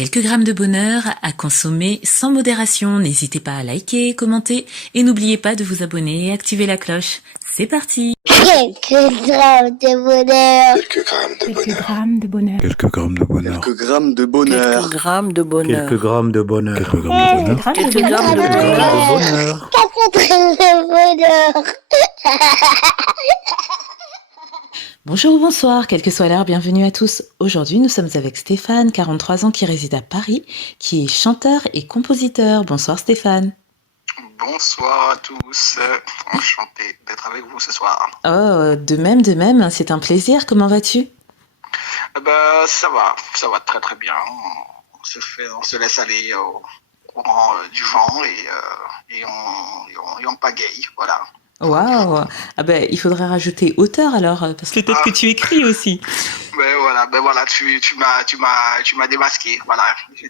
Quelques grammes de bonheur à consommer sans modération. N'hésitez pas à liker, commenter et n'oubliez pas de vous abonner et activer la cloche. C'est parti. Quelques grammes de bonheur. Quelques grammes de Quelques bonheur. grammes de bonheur. Quelques grammes de bonheur. Quelques grammes de bonheur. Quelques grammes de bonheur. Quelques grammes de bonheur. Quelques grammes de bonheur. Quelques grammes de bonheur. 4 grammes de bonheur. Bonjour ou bonsoir, quelle que soit l'heure, bienvenue à tous. Aujourd'hui, nous sommes avec Stéphane, 43 ans, qui réside à Paris, qui est chanteur et compositeur. Bonsoir Stéphane. Bonsoir à tous, enchanté d'être avec vous ce soir. Oh, de même, c'est un plaisir. Comment vas-tu? Ça va très très bien. On se laisse aller au courant du vent et on pagaille, voilà. Waouh. Il faudrait rajouter auteur alors, parce que peut-être que tu écris aussi. Voilà, tu m'as démasqué, voilà. Je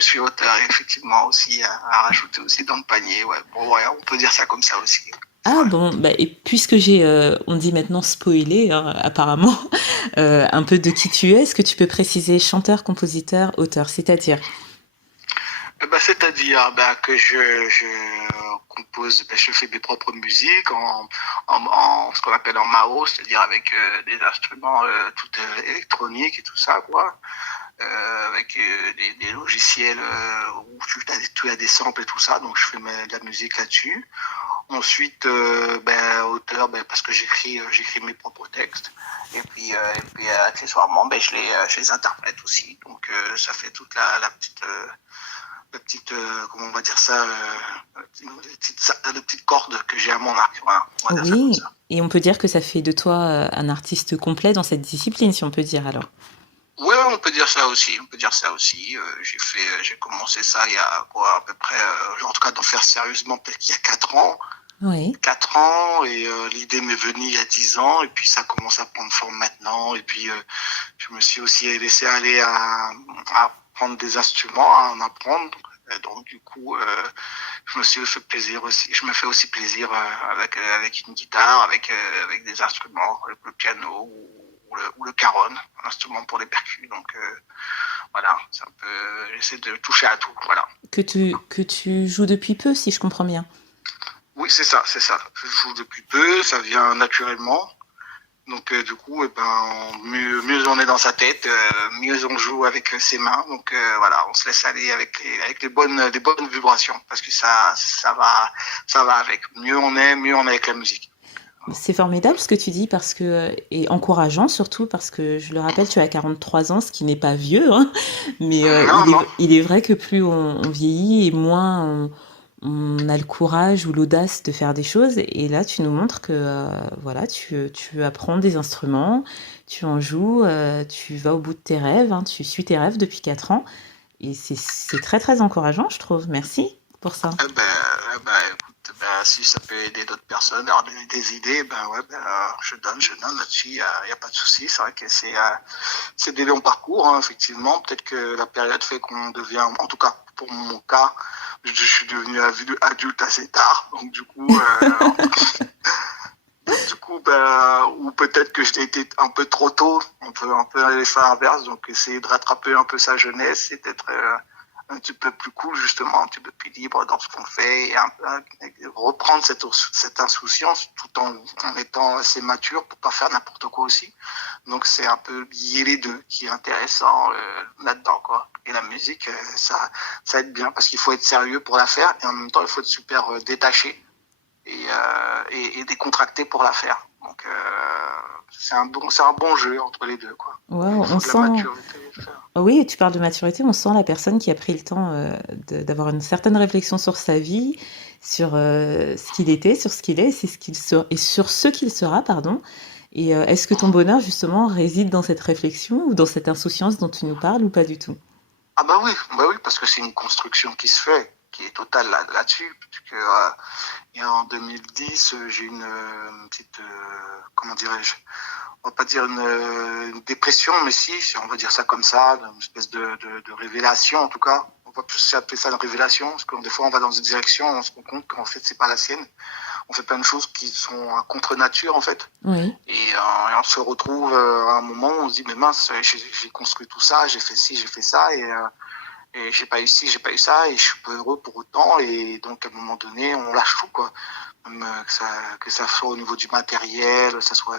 suis auteur effectivement aussi à rajouter aussi dans le panier, ouais. Bon, ouais, on peut dire ça comme ça aussi. Ah bon, et puisque on dit maintenant spoiler, hein, apparemment, un peu de qui tu es, est-ce que tu peux préciser chanteur, compositeur, auteur, c'est-à-dire? C'est-à-dire que je compose, je fais mes propres musiques en ce qu'on appelle en MAO, c'est-à-dire avec des instruments tout électroniques et tout ça, quoi. Avec des logiciels où tu as des samples et tout ça, donc je fais de la musique là-dessus. Ensuite, auteur, parce que j'écris mes propres textes. Et puis accessoirement, je les interprète aussi. Donc ça fait toute la petite comment on va dire ça, la petite corde que j'ai à mon arc. Voilà, on va dire ça comme ça. Et on peut dire que ça fait de toi un artiste complet dans cette discipline, si on peut dire alors. Ouais, on peut dire ça aussi. J'ai commencé ça il y a à peu près, en tout cas d'en faire sérieusement peut-être qu'il y a 4 ans. Oui. 4 ans, et l'idée m'est venue il y a 10 ans, et puis ça commence à prendre forme maintenant, et puis je me suis aussi laissé aller à prendre des instruments, à en apprendre, et donc du coup je me suis fait plaisir aussi, je me fais aussi plaisir avec une guitare, avec des instruments, le piano ou le caron, un instrument pour les percus, donc voilà, c'est un peu, j'essaie de toucher à tout, voilà. Que tu joues depuis peu, si je comprends bien. Oui, c'est ça. Je joue depuis peu, ça vient naturellement. Donc du coup, mieux on est dans sa tête, mieux on joue avec ses mains. Donc voilà, on se laisse aller avec les bonnes vibrations, parce que ça va avec. Mieux on est avec la musique. C'est formidable ce que tu dis, et encourageant surtout, parce que je le rappelle, tu as 43 ans, ce qui n'est pas vieux, hein, mais il est vrai que plus on vieillit et moins on a le courage ou l'audace de faire des choses. Et là, tu nous montres que tu apprends des instruments, tu en joues, tu vas au bout de tes rêves, hein, tu suis tes rêves depuis 4 ans. Et c'est très, très encourageant, je trouve. Merci pour ça. Écoute, si ça peut aider d'autres personnes à leur donner des idées, je donne là-dessus, il n'y a pas de souci. C'est vrai que c'est des longs parcours, hein, effectivement. Peut-être que la période fait qu'on devient, en tout cas pour mon cas, je suis devenu adulte assez tard, donc du coup, ou peut-être que j'ai été un peu trop tôt, on peut aller faire l'inverse, donc essayer de rattraper un peu sa jeunesse et d'être un petit peu plus cool, justement, un petit peu plus libre dans ce qu'on fait, et reprendre cette insouciance tout en étant assez mature pour pas faire n'importe quoi aussi. Donc c'est un peu lier les deux qui est intéressant là-dedans, quoi. Et la musique, ça aide bien, parce qu'il faut être sérieux pour la faire, et en même temps il faut être super détaché et décontracté pour la faire. Donc c'est un bon jeu entre les deux, quoi. Wow, on sent. Oui, tu parles de maturité, on sent la personne qui a pris le temps d'avoir une certaine réflexion sur sa vie, sur ce qu'il était, sur ce qu'il est, et sur ce qu'il sera, pardon. Et est-ce que ton bonheur, justement, réside dans cette réflexion ou dans cette insouciance dont tu nous parles, ou pas du tout? Ah oui, parce que c'est une construction qui se fait, qui est totale là-dessus. Parce que en 2010, j'ai une petite, comment dirais-je, on va pas dire une dépression, mais si, on va dire ça comme ça, une espèce de révélation en tout cas. On va plus appeler ça une révélation, parce que des fois on va dans une direction, on se rend compte qu'en fait c'est pas la sienne. On fait plein de choses qui sont contre nature en fait. Oui. Et on se retrouve à un moment où on se dit mais mince, j'ai construit tout ça, j'ai fait ci, j'ai fait ça, et j'ai pas eu ci, j'ai pas eu ça, et je suis pas heureux pour autant, et donc à un moment donné, on lâche tout, quoi. Même que ça soit au niveau du matériel, que ça soit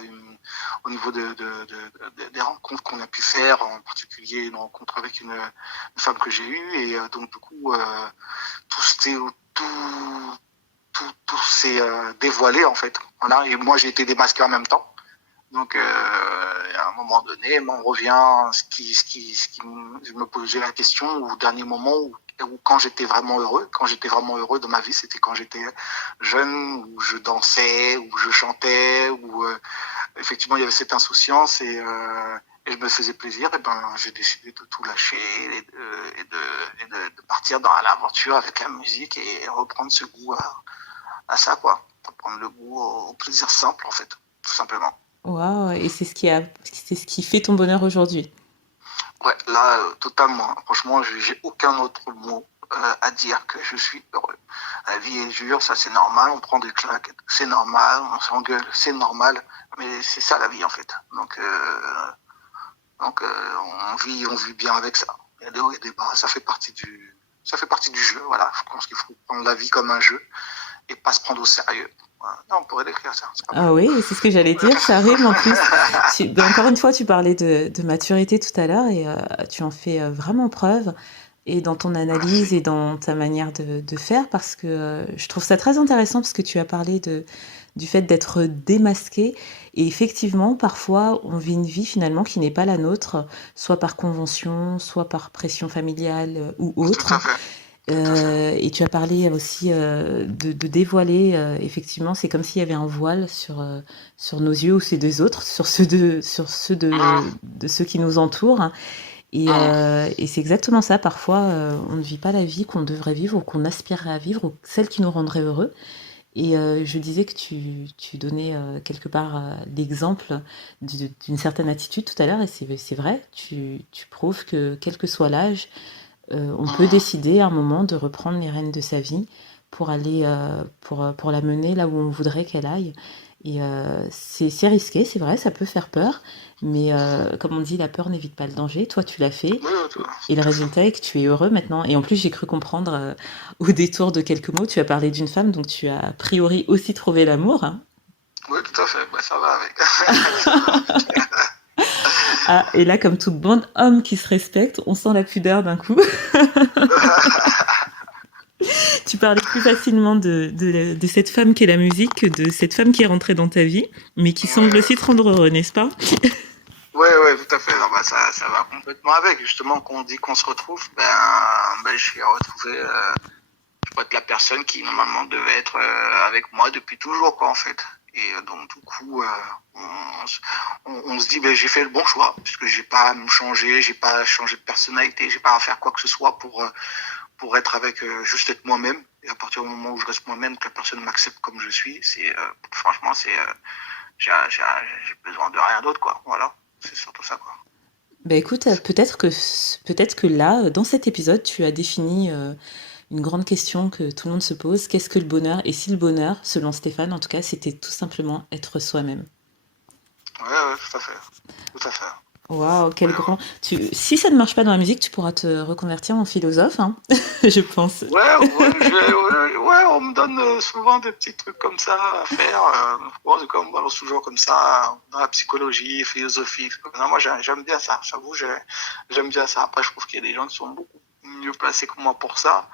au niveau des rencontres qu'on a pu faire, en particulier une rencontre avec une femme que j'ai eue, et donc du coup, tout s'est tout s'est dévoilé, en fait. Voilà, et moi j'ai été démasqué en même temps. Donc, à un moment donné, on revient je me posais la question au dernier moment où quand j'étais vraiment heureux. Quand j'étais vraiment heureux dans ma vie, c'était quand j'étais jeune, où je dansais, où je chantais, où effectivement il y avait cette insouciance et je me faisais plaisir. Et ben, j'ai décidé de tout lâcher et de partir dans l'aventure avec la musique et reprendre ce goût à ça, quoi. Prendre le goût au plaisir simple, en fait, tout simplement. Waouh, et c'est ce qui fait ton bonheur aujourd'hui. Ouais, là, totalement. Franchement, j'ai aucun autre mot à dire que je suis heureux. La vie est dure, ça c'est normal, on prend des claques, c'est normal, on s'engueule, c'est normal, mais c'est ça la vie en fait. Donc on vit bien avec ça. Il y a des hauts et des bas, ça fait partie du jeu. Voilà, je pense qu'il faut prendre la vie comme un jeu et pas se prendre au sérieux. Voilà. Non, on pourrait décrire ça. Ah oui, c'est ce que j'allais dire, ça rime en plus. Encore une fois, tu parlais de maturité tout à l'heure et tu en fais vraiment preuve et dans ton analyse et dans ta manière de faire parce que je trouve ça très intéressant parce que tu as parlé du fait d'être démasqué et effectivement, parfois, on vit une vie finalement qui n'est pas la nôtre, soit par convention, soit par pression familiale ou autre. Tout à fait. Et tu as parlé aussi de dévoiler, effectivement, c'est comme s'il y avait un voile sur nos yeux ou ceux des autres, sur ceux de ceux qui nous entourent. Et c'est exactement ça. Parfois, on ne vit pas la vie qu'on devrait vivre ou qu'on aspirerait à vivre ou celle qui nous rendrait heureux. Et je disais que tu donnais quelque part l'exemple d'une certaine attitude tout à l'heure, et c'est vrai, tu prouves que quel que soit l'âge, on peut décider à un moment de reprendre les rênes de sa vie pour aller pour la mener là où on voudrait qu'elle aille. Et c'est risqué, c'est vrai, ça peut faire peur, mais comme on dit, la peur n'évite pas le danger. Toi, tu l'as fait, et le résultat est que tu es heureux maintenant. Et en plus, j'ai cru comprendre au détour de quelques mots, tu as parlé d'une femme, donc tu as a priori aussi trouvé l'amour. Hein. Oui, tout à fait, bah, ça va avec. Ah, et là, comme tout bon homme qui se respecte, on sent la pudeur d'un coup. Tu parlais plus facilement de cette femme qu'est la musique que de cette femme qui est rentrée dans ta vie, mais qui semble aussi te rendre heureux, n'est-ce pas? Oui, tout à fait. Non, bah, ça va complètement avec. Justement, quand on dit qu'on se retrouve, je suis retrouvé, je peux être la personne qui normalement devait être avec moi depuis toujours, quoi, en fait. Et donc du coup, on se dit, j'ai fait le bon choix, puisque j'ai pas à me changer, j'ai pas à changer de personnalité, j'ai pas à faire quoi que ce soit pour être avec juste être moi-même. Et à partir du moment où je reste moi-même, que la personne m'accepte comme je suis, franchement, j'ai besoin de rien d'autre, quoi. Voilà, c'est surtout ça, quoi. Bah écoute, peut-être que là, dans cet épisode, tu as défini une grande question que tout le monde se pose. Qu'est-ce que le bonheur? Et si le bonheur, selon Stéphane, en tout cas, c'était tout simplement être soi-même. Ouais, tout à fait. Tout à fait. Waouh, quel grand... Si ça ne marche pas dans la musique, tu pourras te reconvertir en philosophe, hein, je pense. Ouais, on me donne souvent des petits trucs comme ça à faire. C'est comme on balance toujours comme ça dans la psychologie, philosophie. Non, moi, j'aime bien ça. J'avoue, j'aime bien ça. Après, je trouve qu'il y a des gens qui sont beaucoup mieux placés que moi pour ça.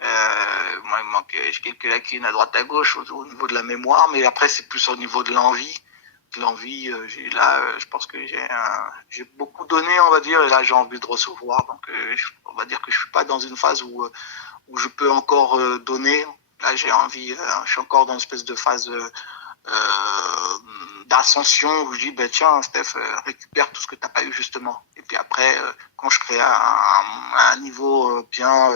Moi, il me manque quelques lacunes à droite à gauche au niveau de la mémoire, mais après, c'est plus au niveau de l'envie. Je pense que j'ai beaucoup donné, on va dire, et là j'ai envie de recevoir. Donc on va dire que je suis pas dans une phase où je peux encore donner. Là j'ai envie, je suis encore dans une espèce de phase d'ascension où je dis tiens Steph, récupère tout ce que t'as pas eu justement. Et puis après quand je serai à un niveau bien,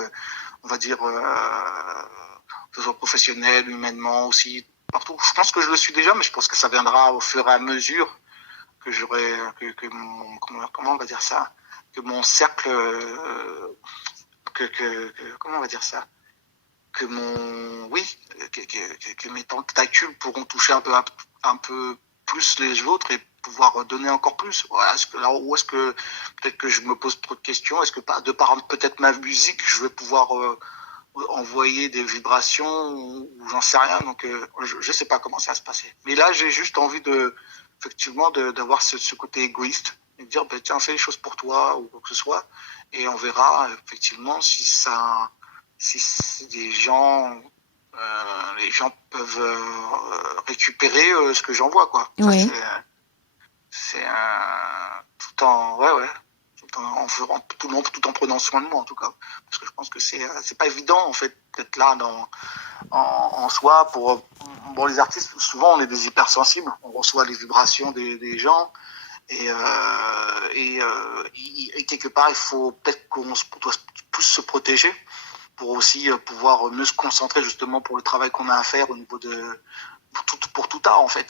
on va dire que ce soit professionnel, humainement aussi. Partout. Je pense que je le suis déjà, mais je pense que ça viendra au fur et à mesure que j'aurai comment on va dire ça, que mon cercle comment on va dire ça, que mes tentacules pourront toucher un peu plus les autres et pouvoir donner encore plus. Voilà, où est-ce que peut-être que je me pose trop de questions, est-ce que de par peut-être ma musique, je vais pouvoir envoyer des vibrations ou j'en sais rien. Donc je sais pas comment ça va se passer. Mais là, j'ai juste envie effectivement d'avoir ce côté égoïste et de dire tiens, fais les choses pour toi ou quoi que ce soit et on verra effectivement si les gens peuvent récupérer ce que j'envoie, quoi. Oui. Ça, c'est tout en prenant soin de moi, en tout cas, parce que je pense que c'est pas évident en fait d'être là en soi. Les artistes, souvent on est des hypersensibles, on reçoit les vibrations des gens et quelque part il faut peut-être qu'on doit plus se protéger pour aussi pouvoir mieux se concentrer justement pour le travail qu'on a à faire au niveau pour tout art en fait.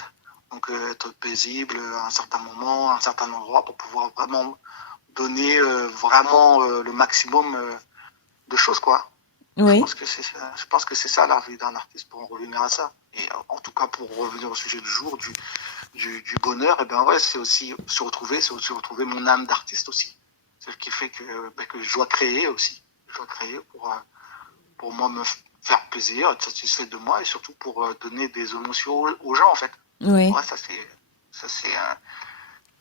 Donc être paisible à un certain moment, à un certain endroit pour pouvoir vraiment donner le maximum de choses, quoi. Oui. Je pense que c'est ça la vie d'un artiste pour en revenir à ça. Et en tout cas pour revenir au sujet du jour du bonheur, et c'est aussi se retrouver mon âme d'artiste aussi. C'est ce qui fait que je dois créer aussi. Je dois créer pour moi me faire plaisir, être satisfait de moi et surtout pour donner des émotions aux gens en fait. Oui. Ouais,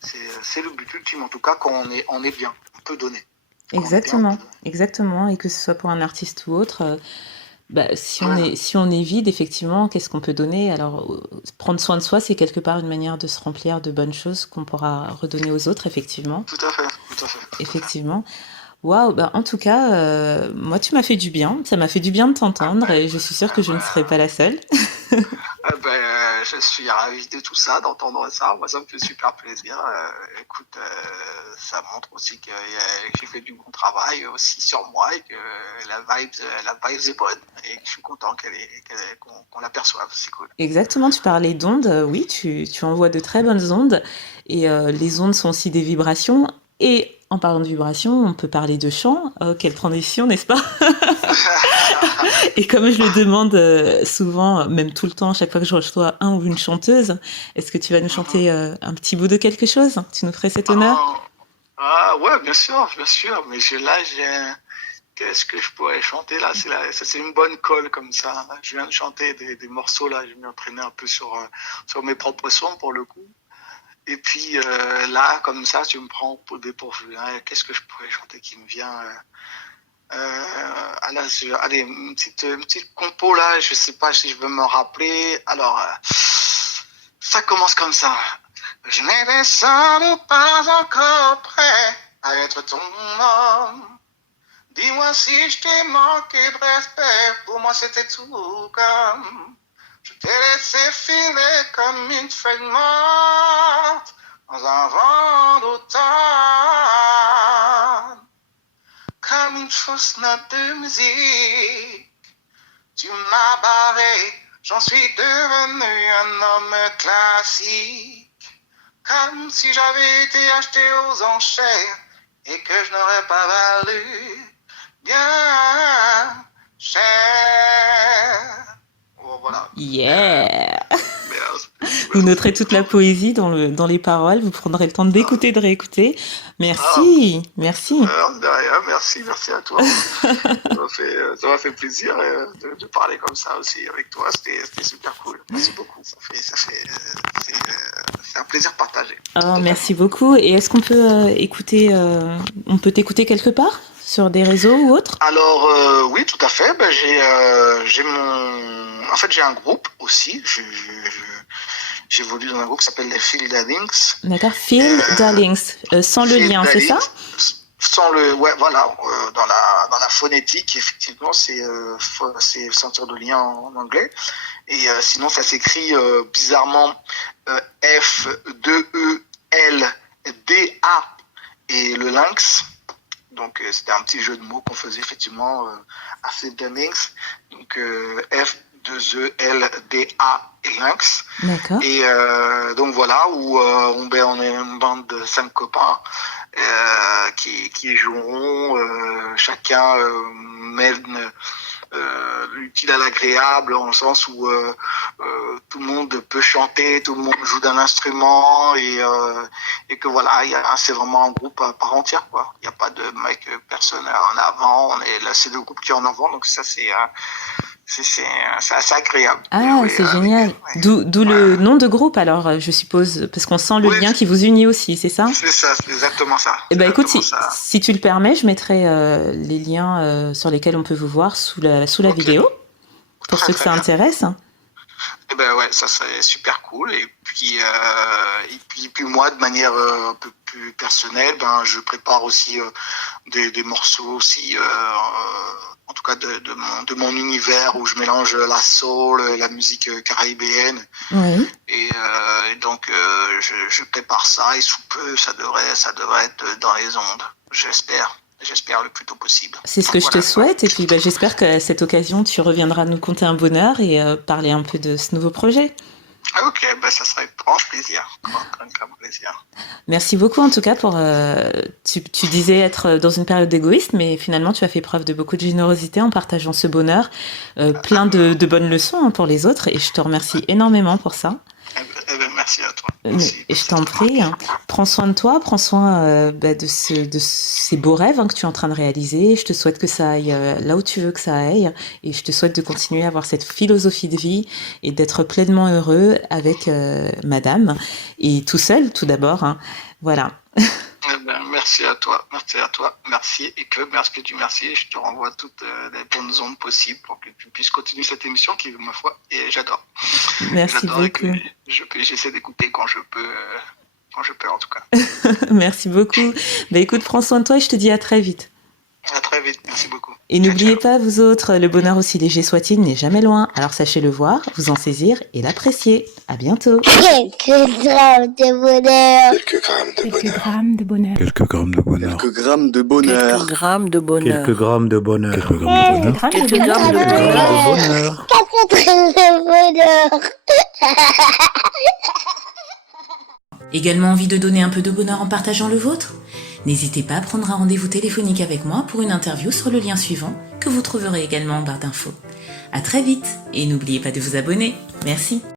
c'est le but ultime en tout cas quand on est bien, on peut donner. Exactement. Et que ce soit pour un artiste ou autre, si on est vide, effectivement, qu'est-ce qu'on peut donner? Alors, prendre soin de soi, c'est quelque part une manière de se remplir de bonnes choses qu'on pourra redonner aux autres, effectivement. Tout à fait. Effectivement. Waouh, en tout cas, moi, tu m'as fait du bien. Ça m'a fait du bien de t'entendre et je suis sûre que je ne serai pas la seule. Je suis ravi de tout ça, d'entendre ça. Moi, ça me fait super plaisir. Écoute, ça montre aussi que j'ai fait du bon travail aussi sur moi et que la vibe est bonne et que je suis content qu'on l'aperçoive. C'est cool. Exactement, tu parlais d'ondes. Oui, tu envoies de très bonnes ondes et les ondes sont aussi des vibrations. Et en parlant de vibrations, on peut parler de chant. Oh, quelle transition, n'est-ce pas? Et comme je le demande souvent, même tout le temps, chaque fois que je reçois un ou une chanteuse, est-ce que tu vas nous chanter un petit bout de quelque chose? Tu nous ferais cet honneur? Ouais, bien sûr. Mais qu'est-ce que je pourrais chanter là? C'est une bonne colle comme ça. Je viens de chanter des morceaux là. Je m'y entraîner un peu sur mes propres sons pour le coup. Et puis là, comme ça, tu me prends au dépourvu. Hein. Qu'est-ce que je pourrais chanter qui me vient allez, une petite compo là, je sais pas si je veux me rappeler. Alors, ça commence comme ça. Je n'ai descendu pas encore prêt à être ton homme. Dis-moi si je t'ai manqué de respect, pour moi c'était tout comme. Je t'ai laissé filer comme une feuille morte dans un vent d'automne. Comme une fausse note de musique, tu m'as barré, j'en suis devenu un homme classique. Comme si j'avais été acheté aux enchères et que je n'aurais pas valu bien cher. Oh, voilà. Yeah! Vous noterez toute la poésie dans les paroles, vous prendrez le temps d'écouter, de réécouter. Merci. De rien, merci à toi. Ça m'a fait plaisir de parler comme ça aussi avec toi, c'était super cool. Merci beaucoup, c'est un plaisir partagé. Oh, merci beaucoup. Et est-ce qu'on peut on peut t'écouter quelque part? Sur des réseaux ou autres? Alors oui, tout à fait. J'ai un groupe aussi. J'évolue dans un groupe qui s'appelle les Phil Darlings. D'accord, Phil Darlings, sans le lien, c'est ça? Sans voilà, dans la phonétique, effectivement, c'est sentir de lien en anglais. Et sinon, ça s'écrit bizarrement F2ELDA et le lynx. Donc c'était un petit jeu de mots qu'on faisait effectivement à Phil Darlings. Donc F2ELDA et lynx. D'accord. Et donc voilà, où on est une bande de 5 copains qui joueront, chacun mène l'utile à l'agréable, en le sens où tout le monde peut chanter, tout le monde joue d'un instrument et que voilà, c'est vraiment un groupe à part entière, quoi. Il n'y a pas de mec personne en avant. On est là, c'est le groupe qui est en avant, donc ça c'est assez agréable. Ah, Oui, c'est génial. ouais. D'où le nom de groupe, alors, je suppose, parce qu'on sent le Oui, lien qui vous unit aussi, c'est ça? C'est ça, c'est exactement ça. Eh ben, écoute, Exactement ça. si tu le permets, je mettrai les liens sur lesquels on peut vous voir sous la Ok. vidéo, pour Très ceux que très ça bien. intéresse. Eh ben ouais, ça serait super cool. Et puis moi, de manière un peu plus personnelle, ben je prépare aussi des morceaux aussi, en tout cas de mon univers où je mélange la soul, la musique caribéenne. Oui. Et donc je prépare ça et sous peu ça devrait être dans les ondes. J'espère le plus tôt possible. C'est ce que je te Voilà. souhaite. Et puis, bah, j'espère qu'à cette occasion, tu reviendras nous conter un bonheur et parler un peu de ce nouveau projet. Ah, ok, ben ça serait un grand plaisir. Un grand plaisir. Merci beaucoup, en tout cas, pour. Tu disais être dans une période égoïste, mais finalement, tu as fait preuve de beaucoup de générosité en partageant ce bonheur, plein de bonnes leçons hein, pour les autres. Et je te remercie énormément pour ça. Eh ben, merci à toi. Merci. Et je t'en prie, hein. Prends soin de toi, prends soin de ces beaux rêves hein, que tu es en train de réaliser. Je te souhaite que ça aille là où tu veux que ça aille. Et je te souhaite de continuer à avoir cette philosophie de vie et d'être pleinement heureux avec madame. Et tout seul, tout d'abord. Hein. Voilà. Eh ben, merci à toi. Merci et merci que tu merci. Je te renvoie toutes les bonnes ondes possibles pour que tu puisses continuer cette émission qui, ma foi, et j'adore. Merci J'adore et que beaucoup. j'essaie d'écouter quand je peux en tout cas. Merci beaucoup. Bah écoute, prends soin de toi et je te dis à très vite. À très vite. Merci beaucoup. Et Ciao, n'oubliez ciao. pas, vous autres, le bonheur aussi léger soit-il n'est jamais loin. Alors sachez le voir, vous en saisir et l'apprécier. À bientôt. Quelques grammes de bonheur. Quelques grammes de bonheur. Quelques grammes de bonheur. Quelques grammes de bonheur. Quelques grammes de bonheur. Quelques grammes de bonheur. Quelques grammes de bonheur. Quelques grammes de Quelques bonheur. grammes de bonheur. 4 grammes de bonheur. Également envie de donner un peu de bonheur en partageant le vôtre ? N'hésitez pas à prendre un rendez-vous téléphonique avec moi pour une interview sur le lien suivant que vous trouverez également en barre d'infos. À très vite et n'oubliez pas de vous abonner. Merci.